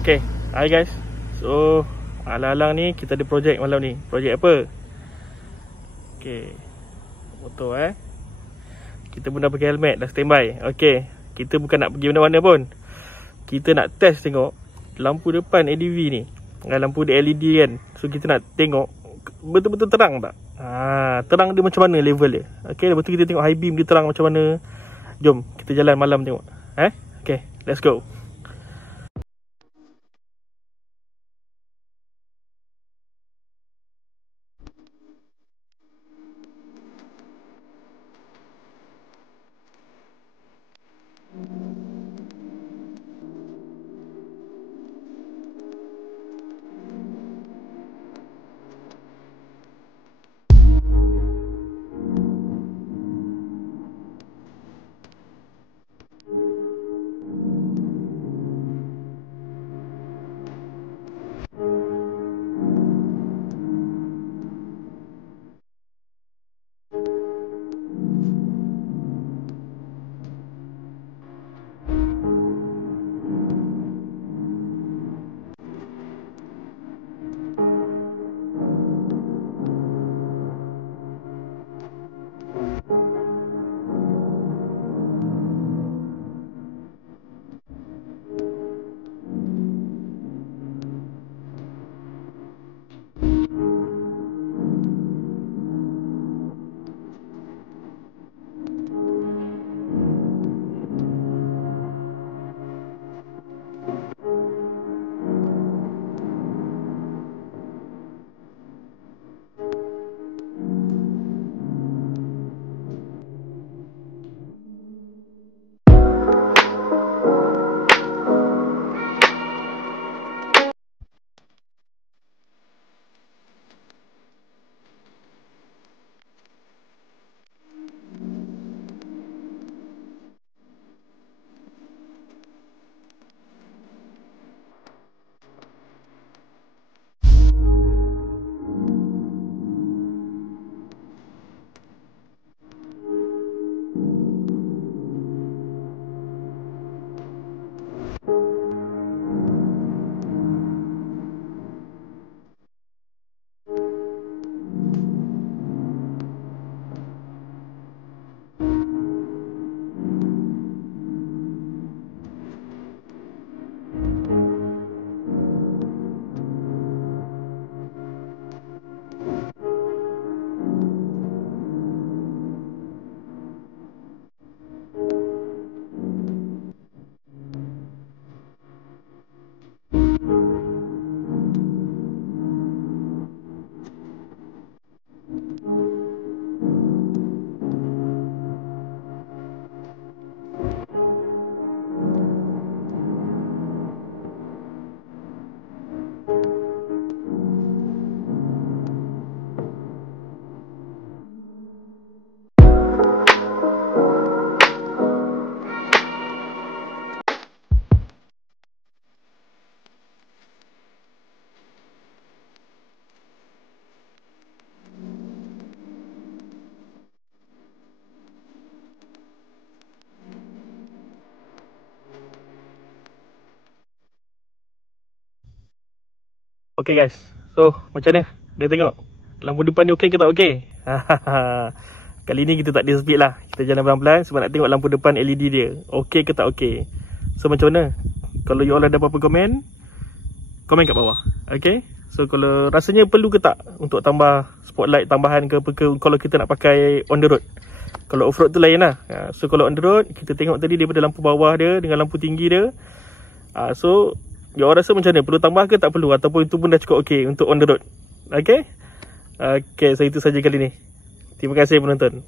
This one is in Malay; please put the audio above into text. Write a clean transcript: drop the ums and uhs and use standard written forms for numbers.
Okay, hi guys. So, alang-alang ni kita ada projek malam ni. Projek apa? Okay, motor kita pun dah pakai helmet, dah standby. Okay, kita bukan nak pergi mana-mana pun. Kita nak test tengok lampu depan ADV ni dengan lampu LED kan. So, kita nak tengok betul-betul terang tak? Terang dia macam mana level dia. Okay, lepas tu kita tengok high beam dia terang macam mana. Jom, kita jalan malam tengok. Okay, let's go. Okay guys, so macam mana? Dia tengok lampu depan ni okey ke tak okey? Kali ni kita tak ada speed lah. Kita jalan pelan-pelan sebab nak tengok lampu depan LED dia okey ke tak okey. So macam mana? Kalau you all ada apa-apa komen kat bawah. Okay, so kalau rasanya perlu ke tak untuk tambah spotlight tambahan ke apa ke, kalau kita nak pakai on the road. Kalau off-road tu lain lah. So kalau on the road, kita tengok tadi daripada lampu bawah dia dengan lampu tinggi dia. So you all rasa macam mana? Perlu tambah ke tak perlu? Ataupun itu pun dah cukup okey untuk on the road? Okay? Okay, so itu saja kali ni. Terima kasih penonton.